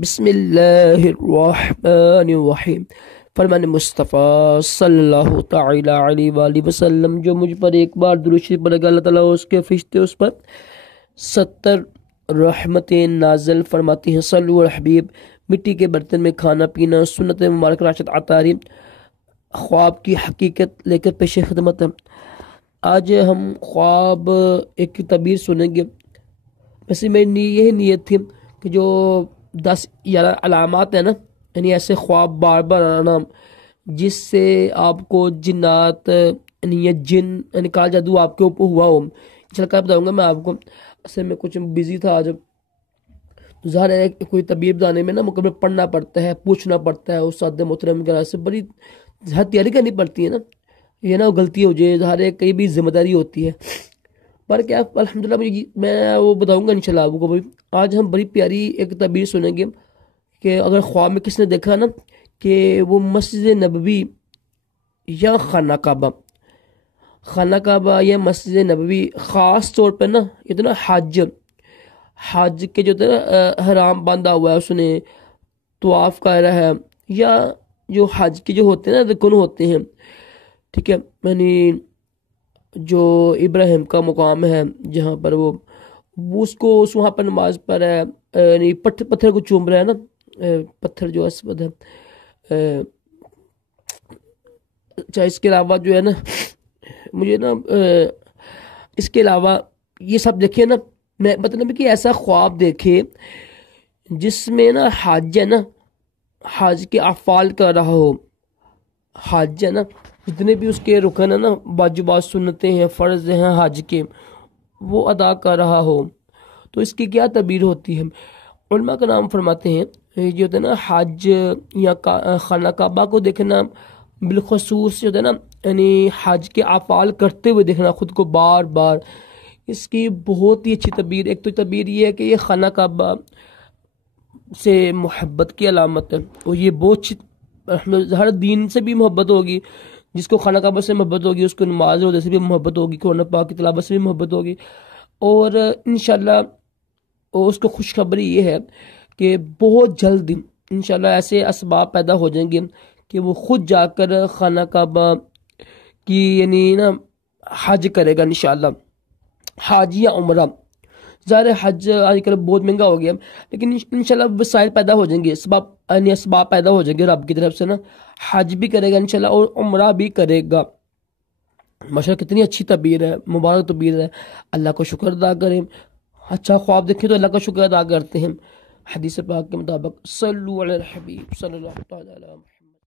بسم اللہ الرحمن الرحیم۔ فرمان مصطفیٰ صلی اللہ تعالی علیہ وآلہ وسلم جو مجھ پر ایک بار درود شریف پڑھے گا، اللہ تعالیٰ اس کے فرشتے اس پر 70 رحمتیں نازل فرماتی ہیں۔ صلو علی الحبیب۔ مٹی کے برتن میں کھانا پینا، سنت مبارک راشد عطاری، خواب کی حقیقت لے کر پیش خدمت ہے۔ آج ہم خواب ایک تعبیر سنیں گے۔ ویسے میری یہی نیت تھی کہ جو 10-11 علامات ہیں نا، یعنی ایسے خواب بار بار آنا جس سے آپ کو جنات یعنی یہ جن یعنی کالا جادو آپ کے اوپر ہوا ہو، چل کر بتاؤں گا میں آپ کو۔ اصل میں کچھ بزی تھا آج، تو ظاہر ہے کوئی طبیب بتانے میں نا مکمل پڑھنا پڑتا ہے، پوچھنا پڑتا ہے استاد محترم وغیرہ سے، بڑی تیاری کرنی پڑتی ہے نا، یہ نا غلطی ہو جائے، ظاہر ہے کئی بھی ذمہ داری ہوتی ہے، پر کیا الحمدللہ میں وہ بتاؤں گا انشاءاللہ آپ کو۔ آج ہم بڑی پیاری ایک تعبیر سنیں گے کہ اگر خواب میں کس نے دیکھا نا کہ وہ مسجد نبوی یا خانہ کعبہ یا مسجد نبوی، خاص طور پر نا یہ تو نا حج کے جو حرام باندھا ہوا ہے، اس نے طواف کر رہا ہے، یا جو حج کے جو ہوتے ہیں نا رکن ہوتے ہیں، ٹھیک ہے، یعنی جو ابراہیم کا مقام ہے جہاں پر وہ اس کو وہاں پر نماز پڑھ رہا ہے، یعنی پتھر کو چوم رہا ہے نا، پتھر جو اسود ہے۔ اچھا، اس کے علاوہ جو ہے نا مجھے نا اس کے علاوہ یہ سب دیکھیں نا، میں مطلب کہ ایسا خواب دیکھے جس میں نا حج ہے نا، حج کے افعال کر رہا ہو، حج ہے نا جتنے بھی اس کے رکن ہیں نا، واجبات سنتیں ہیں، فرض ہیں حج کے، وہ ادا کر رہا ہو، تو اس کی کیا تعبیر ہوتی ہے؟ علماء کا نام فرماتے ہیں یہ ہوتا ہے نا حج یا خانہ کعبہ کو دیکھنا بالخصوص جو ہوتا ہے نا، یعنی حج کے افعال کرتے ہوئے دیکھنا خود کو بار بار، اس کی بہت ہی اچھی تعبیر۔ ایک تو تعبیر یہ ہے کہ یہ خانہ کعبہ سے محبت کی علامت ہے، اور یہ بہت اچھی، ہر دین سے بھی محبت ہوگی، جس کو خانہ کعبہ سے محبت ہوگی اس کو نماز روزے سے بھی محبت ہوگی، قرآن پاک کی تلاوت سے بھی محبت ہوگی، اور انشاءاللہ اس کو خوشخبری یہ ہے کہ بہت جلد انشاءاللہ ایسے اسباب پیدا ہو جائیں گے کہ وہ خود جا کر خانہ کعبہ کی یعنی نا حج کرے گا انشاءاللہ، حج یا عمرہ۔ ظاہر حج آج کل بہت مہنگا ہو گیا، لیکن انشاءاللہ وسائل پیدا ہو جائیں گے، اسباب پیدا ہو جائیں گے رب کی طرف سے نا، حج بھی کرے گا انشاءاللہ اور عمرہ بھی کرے گا۔ ماشاءاللہ کتنی اچھی تعبیر ہے، مبارک تعبیر ہے، اللہ کو شکر ادا کریں۔ اچھا خواب دیکھیں تو اللہ کا شکر ادا کرتے ہیں، حدیث پاک کے مطابق۔ صلو علی الحبیب صلی اللہ تعالی علیہ وسلم۔